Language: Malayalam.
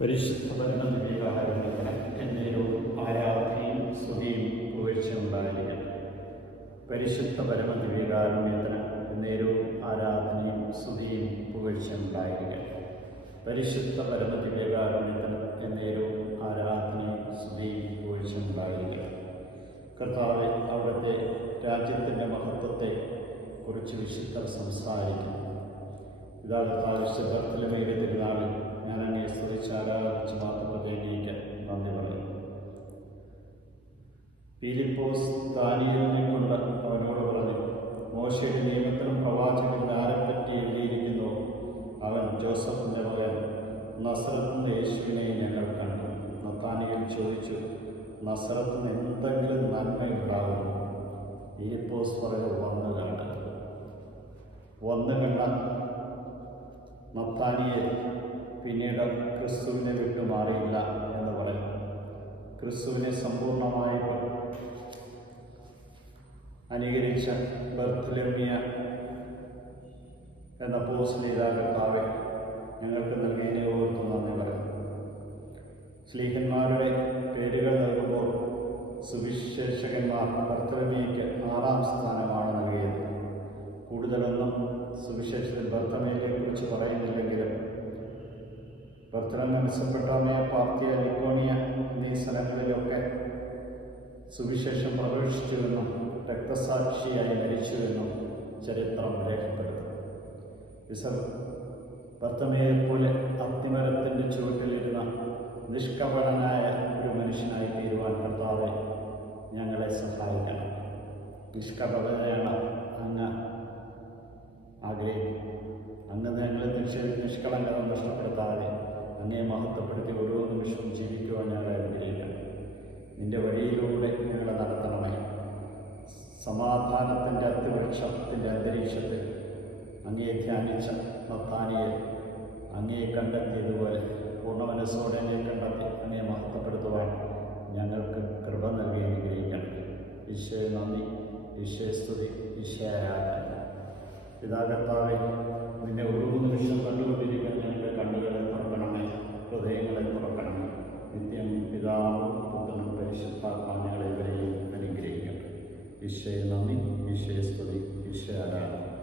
പരിശുദ്ധ ഭരണ എന്നേരവും ആരാധനയും സ്തുതിയും പുകഴ്ചയുണ്ടായിരിക്കട്ടെ പരിശുദ്ധ പരമ വിവേകാരുണ്യത്തിന് എന്നേരവും ആരാധനയും സ്തുതിയും പുകഴ്ചയുണ്ടായിരിക്കട്ടെ പരിശുദ്ധ പരമ വിവേകാരുണ്യത്തിന് എന്നേരവും ആരാധനയും സ്തുതിയും പുകഴ്ചയുണ്ടായിരിക്കട്ടെ കർത്താവ് അവിടുത്തെ രാജ്യത്തിന്റെ മഹത്വത്തെ കുറിച്ച് വിശുദ്ധർ സംസാരിക്കുന്നു. ഇതാ കർത്താവ് മേലെ തിരുനാളിൽ ഞാൻ അങ്ങേ ഫിലിപ്പോസ് ദാനിയലിനെ കൊണ്ട് അവനോട് പറഞ്ഞു മോശയുടെ നിയമത്തിനും പ്രവാചകന്റെ ആരെപ്പറ്റി എഴുതിയിരിക്കുന്നു. അവൻ ജോസഫിന്റെ മകൻ നസറത്ത് യേശുവിനെ ഞങ്ങൾ കണ്ടു. നത്താനികൾ ചോദിച്ചു നസറത്തിന് എന്തെങ്കിലും നന്മയുണ്ടാകുന്നു ഫിലിപ്പോസ് പറയുക വന്നു കണ്ട്. വന്നു കണ്ട നത്താനിയെ പിന്നീട് ക്രിസ്തുവിനെ വിട്ടു മാറിയില്ല എന്ന് പറയും ക്രിസ്തുവിനെ സമ്പൂർണമായിട്ട് അനുകരിച്ച ബർത്തലമ്യ എന്ന പോസ്ലിതാ കർത്താവെ ഞങ്ങൾക്ക് നൽകിയതിനെ ഓർത്തു നന്ദി പറയാം സ്ലീഹന്മാരുടെ പേരുകൾ നൽകുമ്പോൾ സുവിശേഷകന്മാർ ബർത്തലമിയയ്ക്ക് ആറാം സ്ഥാനമാണ് നൽകിയത്. കൂടുതലൊന്നും സുവിശേഷത്തിൽ ബർത്തമയെ കുറിച്ച് പറയുന്നില്ലെങ്കിലും ബർത്തലം മെച്ചപ്പെട്ടമയ പാർത്തിയ ലിക്കോണിയ എന്നീ സ്ഥലങ്ങളിലൊക്കെ സുവിശേഷം പ്രവേശിച്ചുവെന്നും രക്തസാക്ഷിയായി മരിച്ചുവെന്നും ചരിത്രം രേഖപ്പെടുത്തുന്നു. വിസർ പോലെ അത്തിമരത്തിന്റെ ചുവട്ടിലിരുന്ന നിഷ്കപടനായ ഒരു മനുഷ്യനായി തീരുവാൻ കർത്താവെ ഞങ്ങളെ സഹായിക്കണം. നിഷ്കപടതയാണ് അങ്ങ് ആഗ്രഹിക്കുന്നു അങ്ങ് ഞങ്ങളെ നിശ്ചയ നിഷ്കളങ്കത നഷ്ടപ്പെടുത്താതെ അങ്ങേ മഹത്വപ്പെടുത്തി ഓരോ നിമിഷവും ജീവിക്കുവാൻ ഞങ്ങളെ ആഗ്രഹിക്കണം നിന്റെ വഴിയിലൂടെ ഞങ്ങളെ നടത്തണമേ. സമാധാനത്തിന്റെ അത്യവൃക്ഷത്തിന്റെ അന്തരീക്ഷത്തിൽ അങ്ങേ ധ്യാനിച്ച നത്താനിയെ അങ്ങേ കണ്ടെത്തിയതുപോലെ പൂർണ മനസ്സോടെ അങ്ങേ കണ്ടെത്തി അങ്ങേ മഹത്വപ്പെടുത്തുവാൻ ഞങ്ങൾക്ക് കൃപ നൽകി അനുഗ്രഹിക്കണം. ഈശോയെ നന്ദി ഈശോയെ സ്തുതി ഈശോയാരാധന ഈശോയെ നന്ദി. ഈശോയെ സ്തുതി. ഈശോ ആരാധന.